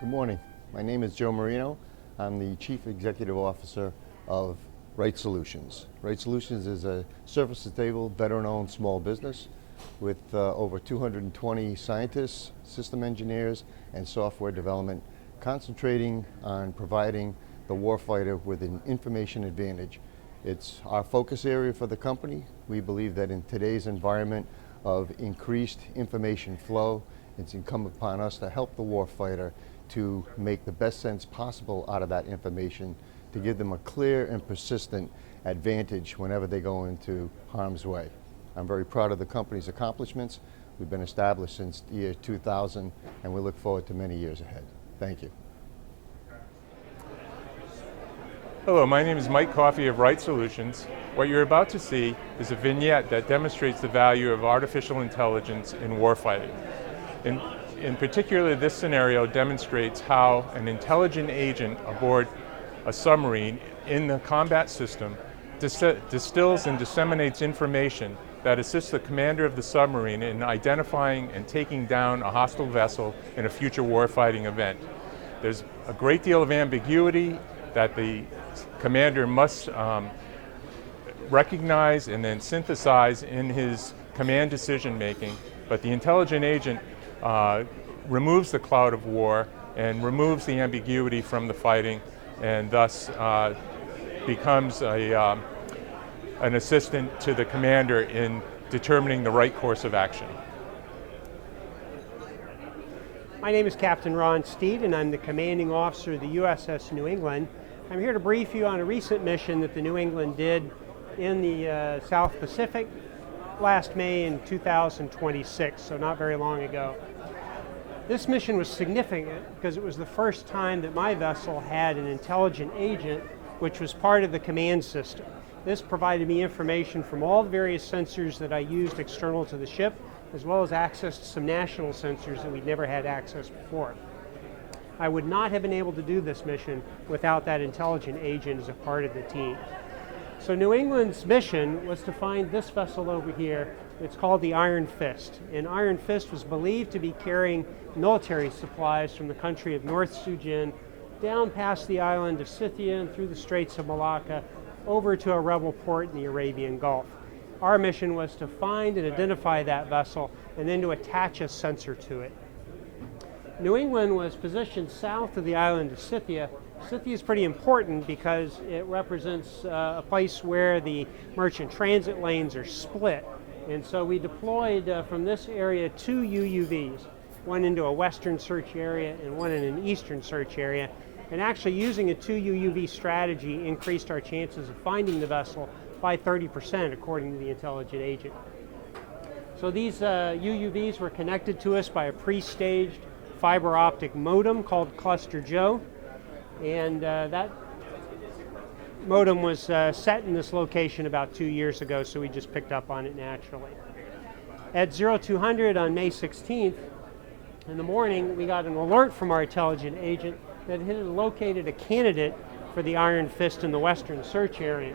Good morning. My name is Joe Marino. I'm the Chief Executive Officer of Rite Solutions. Rite Solutions is a surface-to-table, veteran-owned small business with over 220 scientists, system engineers, and software development, concentrating on providing the warfighter with an information advantage. It's our focus area for the company. We believe that in today's environment of increased information flow, it's incumbent upon us to help the warfighter to make the best sense possible out of that information, to give them a clear and persistent advantage whenever they go into harm's way. I'm very proud of the company's accomplishments. We've been established since the year 2000, and we look forward to many years ahead. Thank you. Hello, my name is Mike Coffey of Rite Solutions. What you're about to see is a vignette that demonstrates the value of artificial intelligence in warfighting. In particular, this scenario demonstrates how an intelligent agent aboard a submarine in the combat system distills and disseminates information that assists the commander of the submarine in identifying and taking down a hostile vessel in a future warfighting event. There's a great deal of ambiguity that the commander must recognize and then synthesize in his command decision making, but the intelligent agent removes the cloud of war and removes the ambiguity from the fighting, and thus becomes an assistant to the commander in determining the right course of action. My name is Captain Ron Steed, and I'm the commanding officer of the USS New England. I'm here to brief you on a recent mission that the New England did in the South Pacific last May in 2026, so not very long ago. This mission was significant because it was the first time that my vessel had an intelligent agent which was part of the command system. This provided me information from all the various sensors that I used external to the ship, as well as access to some national sensors that we'd never had access before. I would not have been able to do this mission without that intelligent agent as a part of the team. So New England's mission was to find this vessel over here. It's called the Iron Fist. And Iron Fist was believed to be carrying military supplies from the country of North Sudan down past the island of Scythia and through the Straits of Malacca over to a rebel port in the Arabian Gulf. Our mission was to find and identify that vessel and then to attach a sensor to it. New England was positioned south of the island of Scythia. Scythia is pretty important because it represents a place where the merchant transit lanes are split. And so we deployed from this area 2 UUVs, one into a western search area and one in an eastern search area. And actually using a 2 UUV strategy increased our chances of finding the vessel by 30%, according to the intelligent agent. So these UUVs were connected to us by a pre-staged fiber optic modem called Cluster Joe. And that modem was set in this location about 2 years ago, so we just picked up on it naturally. At 0200 on May 16th, in the morning, we got an alert from our intelligent agent that it had located a candidate for the Iron Fist in the western search area.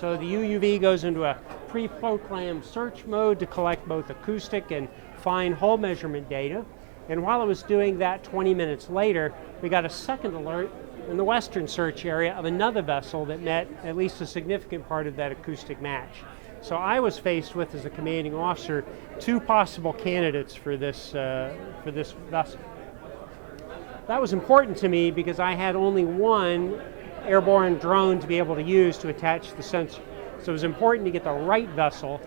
So the UUV goes into a pre-proclaimed search mode to collect both acoustic and fine hull measurement data. And while it was doing that, 20 minutes later, we got a second alert in the western search area of another vessel that met at least a significant part of that acoustic match. So I was faced with, as a commanding officer, 2 possible candidates for this vessel. That was important to me because I had only one airborne drone to be able to use to attach the sensor. So it was important to get the right vessel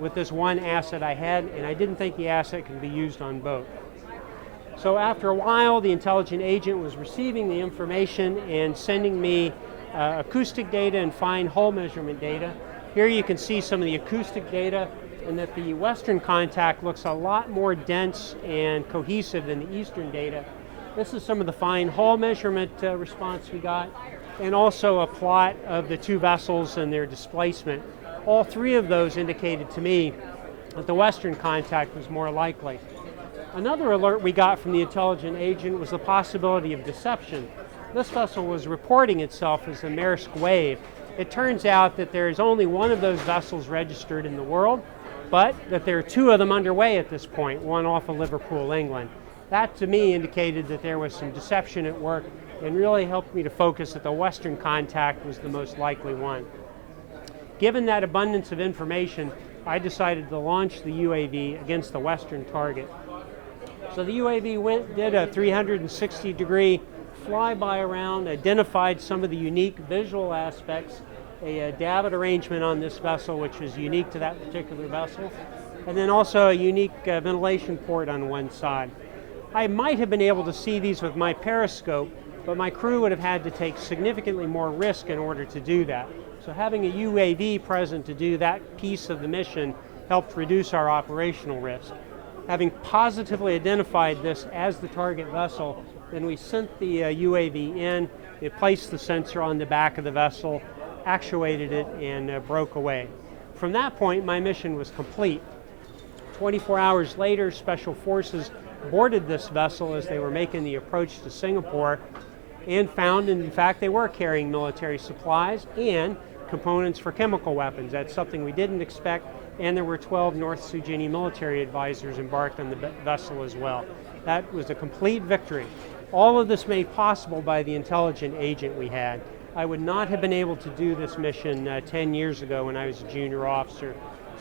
with this one asset I had, and I didn't think the asset could be used on both. So after a while, the intelligent agent was receiving the information and sending me acoustic data and fine hull measurement data. Here you can see some of the acoustic data, and that the western contact looks a lot more dense and cohesive than the eastern data. This is some of the fine hull measurement response we got, and also a plot of the 2 vessels and their displacement. All 3 of those indicated to me that the western contact was more likely. Another alert we got from the intelligent agent was the possibility of deception. This vessel was reporting itself as the Maersk Wave. It turns out that there is only one of those vessels registered in the world, but that there are 2 of them underway at this point, one off of Liverpool, England. That to me indicated that there was some deception at work and really helped me to focus that the Western contact was the most likely one. Given that abundance of information, I decided to launch the UAV against the Western target. So the UAV did a 360-degree flyby around, identified some of the unique visual aspects, a davit arrangement on this vessel which was unique to that particular vessel, and then also a unique ventilation port on one side. I might have been able to see these with my periscope, but my crew would have had to take significantly more risk in order to do that. So having a UAV present to do that piece of the mission helped reduce our operational risk. Having positively identified this as the target vessel, then we sent the UAV in, it placed the sensor on the back of the vessel, actuated it, and broke away. From that point, my mission was complete. 24 hours later, Special Forces boarded this vessel as they were making the approach to Singapore and found, in fact, they were carrying military supplies and components for chemical weapons. That's something we didn't expect, and there were 12 North Sujini military advisors embarked on the vessel as well. That was a complete victory. All of this made possible by the intelligent agent we had. I would not have been able to do this mission 10 years ago when I was a junior officer.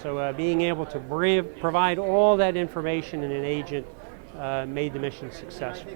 So being able to provide all that information in an agent made the mission successful.